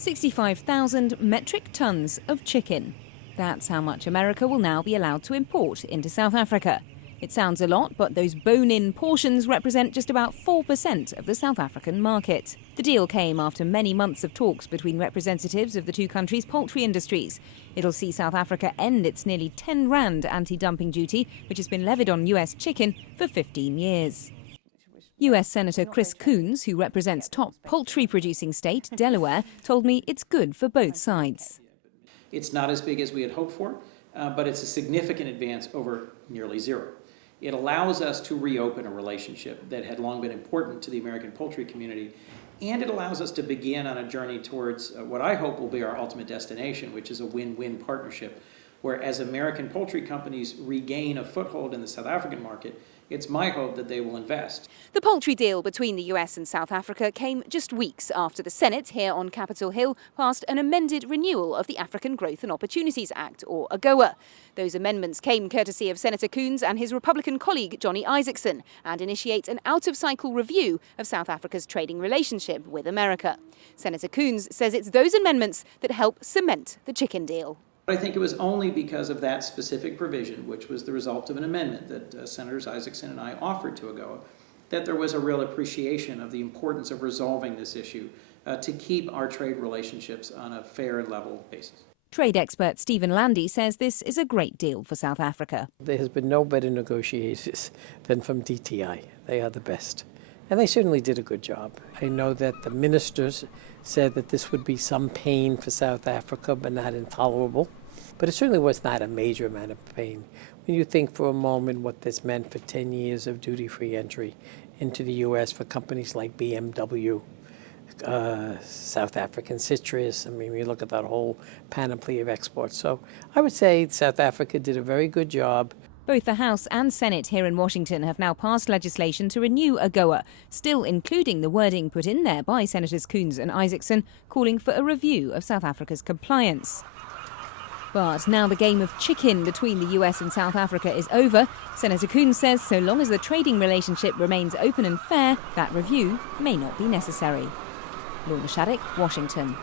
65,000 metric tons of chicken. That's how much America will now be allowed to import into South Africa. It sounds a lot, but those bone-in portions represent just about 4% of the South African market. The deal came after many months of talks between representatives of the two countries' poultry industries. It'll see South Africa end its nearly R10 anti-dumping duty, which has been levied on US chicken for 15 years. US Senator Chris Coons, who represents top poultry-producing state, Delaware, told me it's good for both sides. It's not as big as we had hoped for, but it's a significant advance over nearly zero. It allows us to reopen a relationship that had long been important to the American poultry community, and it allows us to begin on a journey towards what I hope will be our ultimate destination, which is a win-win partnership, where as American poultry companies regain a foothold in the South African market, it's my hope that they will invest. The poultry deal between the US and South Africa came just weeks after the Senate here on Capitol Hill passed an amended renewal of the African Growth and Opportunities Act, or AGOA. Those amendments came courtesy of Senator Coons and his Republican colleague Johnny Isakson and initiate an out-of-cycle review of South Africa's trading relationship with America. Senator Coons says it's those amendments that help cement the chicken deal. I think it was only because of that specific provision, which was the result of an amendment that Senators Isakson and I offered to AGOA, that there was a real appreciation of the importance of resolving this issue to keep our trade relationships on a fair and level basis. Trade expert Stephen Landy says this is a great deal for South Africa. There has been no better negotiators than from DTI. They are the best. And they certainly did a good job. I know that the ministers said that this would be some pain for South Africa, but not intolerable. But it certainly was not a major amount of pain. When you think for a moment what this meant for 10 years of duty-free entry into the U.S. for companies like BMW, South African citrus, I mean, we look at that whole panoply of exports. So I would say South Africa did a very good job. Both the House and Senate here in Washington have now passed legislation to renew AGOA, still including the wording put in there by Senators Coons and Isakson, calling for a review of South Africa's compliance. But now the game of chicken between the US and South Africa is over. Senator Coons says so long as the trading relationship remains open and fair, that review may not be necessary. Lorna Shaddick, Washington.